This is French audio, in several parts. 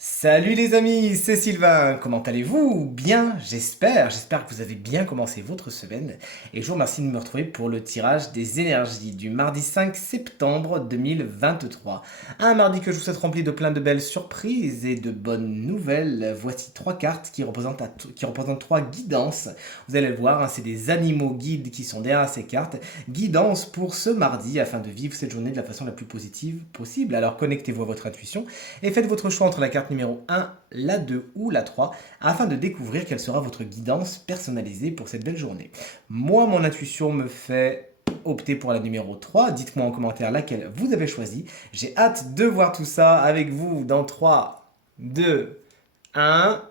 Salut les amis, c'est Sylvain, comment allez-vous? Bien, j'espère que vous avez bien commencé votre semaine et je vous remercie de me retrouver pour le tirage des énergies du mardi 5 septembre 2023. Un mardi que je vous souhaite rempli de plein de belles surprises et de bonnes nouvelles. Voici trois cartes qui représentent trois guidances. Vous allez le voir, hein, c'est des animaux guides qui sont derrière ces cartes. Guidance pour ce mardi afin de vivre cette journée de la façon la plus positive possible. Alors connectez-vous à votre intuition et faites votre choix entre la carte numéro 1, la 2 ou la 3 afin de découvrir quelle sera votre guidance personnalisée pour cette belle journée. Moi, mon intuition me fait opter pour la numéro 3. Dites-moi en commentaire laquelle vous avez choisi. J'ai hâte de voir tout ça avec vous dans 3, 2, 1.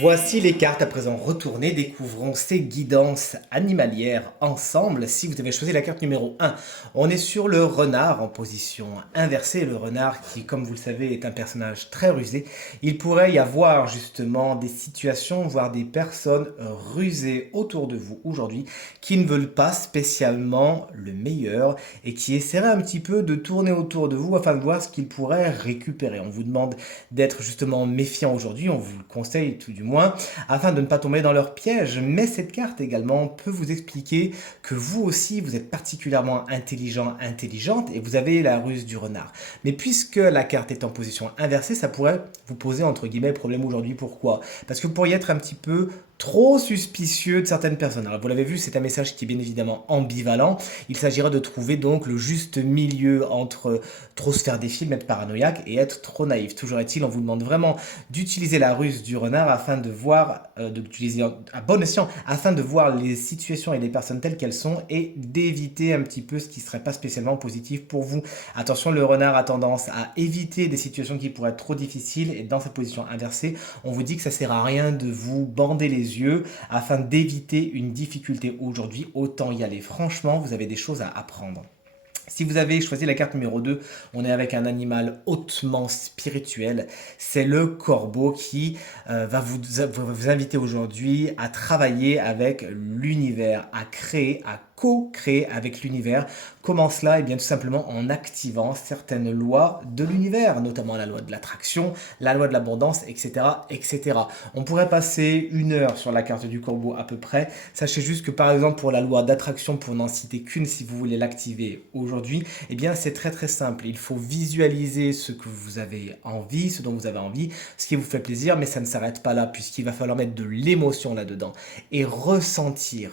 Voici les cartes à présent retournées, découvrons ces guidances animalières ensemble. Si vous avez choisi la carte numéro 1, on est sur le renard en position inversée. Le renard qui, comme vous le savez, est un personnage très rusé. Il pourrait y avoir justement des situations, voire des personnes rusées autour de vous aujourd'hui qui ne veulent pas spécialement le meilleur et qui essaieraient un petit peu de tourner autour de vous afin de voir ce qu'ils pourraient récupérer. On vous demande d'être justement méfiant aujourd'hui, on vous le conseille tout du moins, afin de ne pas tomber dans leur piège. Mais cette carte également peut vous expliquer que vous aussi, vous êtes particulièrement intelligent, intelligente, et vous avez la ruse du renard. Mais puisque la carte est en position inversée, ça pourrait vous poser entre guillemets problème aujourd'hui. Pourquoi? Parce que vous pourriez être un petit peu trop suspicieux de certaines personnes. Alors vous l'avez vu, c'est un message qui est bien évidemment ambivalent. Il s'agira de trouver donc le juste milieu entre trop se faire des films, être paranoïaque et être trop naïf. Toujours est-il, on vous demande vraiment d'utiliser la ruse du renard afin de voir, d'utiliser à bon escient, afin de voir les situations et les personnes telles qu'elles sont et d'éviter un petit peu ce qui ne serait pas spécialement positif pour vous. Attention, le renard a tendance à éviter des situations qui pourraient être trop difficiles et dans cette position inversée, on vous dit que ça sert à rien de vous bander les yeux afin d'éviter une difficulté aujourd'hui. Autant y aller. Franchement, vous avez des choses à apprendre. Si vous avez choisi la carte numéro 2, on est avec un animal hautement spirituel. C'est le corbeau qui va vous inviter aujourd'hui à travailler avec l'univers, à créer, à co-créer avec l'univers. Comment cela? Eh bien tout simplement en activant certaines lois de l'univers, notamment la loi de l'attraction, la loi de l'abondance, etc., etc. On pourrait passer 1 heure sur la carte du corbeau à peu près. Sachez juste que par exemple pour la loi d'attraction, pour n'en citer qu'une si vous voulez l'activer aujourd'hui, eh bien c'est très très simple. Il faut visualiser ce que vous avez envie, ce dont vous avez envie, ce qui vous fait plaisir, mais ça ne s'arrête pas là puisqu'il va falloir mettre de l'émotion là-dedans et ressentir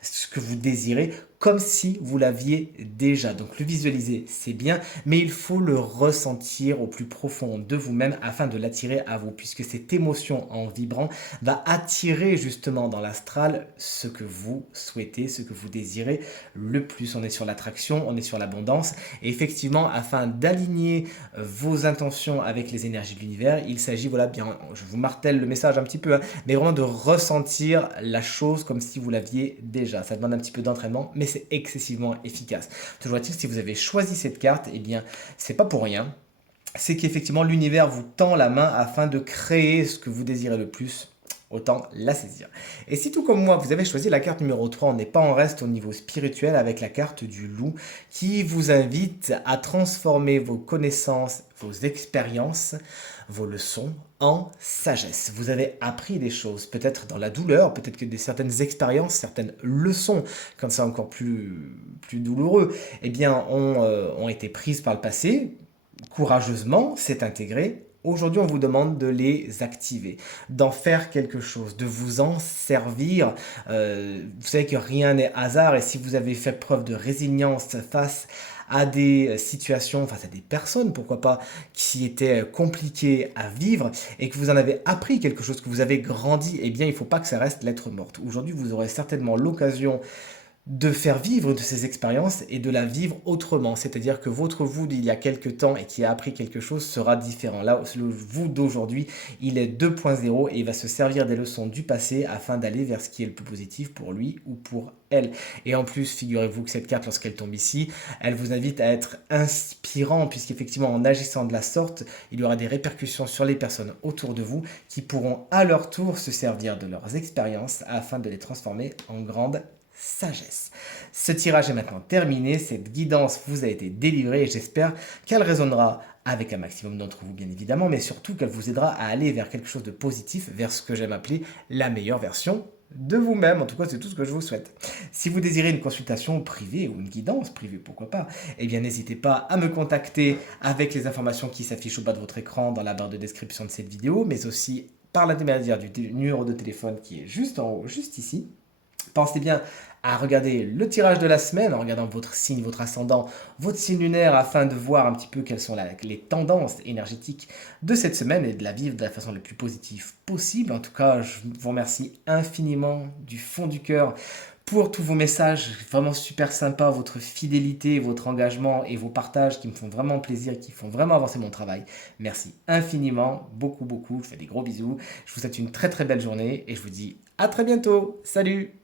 ce que vous désirez comme si vous l'aviez déjà. Donc le visualiser, c'est bien, mais il faut le ressentir au plus profond de vous-même afin de l'attirer à vous, puisque cette émotion en vibrant va attirer justement dans l'astral ce que vous souhaitez, ce que vous désirez le plus. On est sur l'attraction, on est sur l'abondance, et effectivement, afin d'aligner vos intentions avec les énergies de l'univers, il s'agit, voilà, bien, je vous martèle le message un petit peu, hein, mais vraiment de ressentir la chose comme si vous l'aviez déjà. Ça demande un petit peu d'entraînement, mais c'est excessivement efficace. Toujours est-il, si vous avez choisi cette carte, eh bien, c'est pas pour rien. C'est qu'effectivement, l'univers vous tend la main afin de créer ce que vous désirez le plus. Autant la saisir. Et si tout comme moi, vous avez choisi la carte numéro 3, on n'est pas en reste au niveau spirituel avec la carte du loup qui vous invite à transformer vos connaissances, vos expériences, vos leçons en sagesse. Vous avez appris des choses, peut-être dans la douleur, peut-être que certaines expériences, certaines leçons, quand c'est encore plus douloureux, eh bien, ont été prises par le passé, courageusement, c'est intégré. Aujourd'hui, on vous demande de les activer, d'en faire quelque chose, de vous en servir. Vous savez que rien n'est hasard et si vous avez fait preuve de résilience face à des situations, face à des personnes, pourquoi pas, qui étaient compliquées à vivre et que vous en avez appris quelque chose, que vous avez grandi, eh bien, il ne faut pas que ça reste lettre morte. Aujourd'hui, vous aurez certainement l'occasion de faire vivre de ces expériences et de la vivre autrement. C'est-à-dire que votre vous d'il y a quelques temps et qui a appris quelque chose sera différent. Là, le vous d'aujourd'hui, il est 2.0 et il va se servir des leçons du passé afin d'aller vers ce qui est le plus positif pour lui ou pour elle. Et en plus, figurez-vous que cette carte, lorsqu'elle tombe ici, elle vous invite à être inspirant puisqu'effectivement, en agissant de la sorte, il y aura des répercussions sur les personnes autour de vous qui pourront à leur tour se servir de leurs expériences afin de les transformer en grandes sagesse. Ce tirage est maintenant terminé, cette guidance vous a été délivrée et j'espère qu'elle résonnera avec un maximum d'entre vous bien évidemment, mais surtout qu'elle vous aidera à aller vers quelque chose de positif, vers ce que j'aime appeler la meilleure version de vous-même. En tout cas, c'est tout ce que je vous souhaite. Si vous désirez une consultation privée ou une guidance privée, pourquoi pas, eh bien n'hésitez pas à me contacter avec les informations qui s'affichent au bas de votre écran dans la barre de description de cette vidéo, mais aussi par l'intermédiaire du numéro de téléphone qui est juste en haut, juste ici. Pensez bien à regarder le tirage de la semaine en regardant votre signe, votre ascendant, votre signe lunaire afin de voir un petit peu quelles sont les tendances énergétiques de cette semaine et de la vivre de la façon la plus positive possible. En tout cas, je vous remercie infiniment du fond du cœur pour tous vos messages vraiment super sympas, votre fidélité, votre engagement et vos partages qui me font vraiment plaisir et qui font vraiment avancer mon travail. Merci infiniment, beaucoup, beaucoup. Je vous fais des gros bisous. Je vous souhaite une très très belle journée et je vous dis à très bientôt. Salut!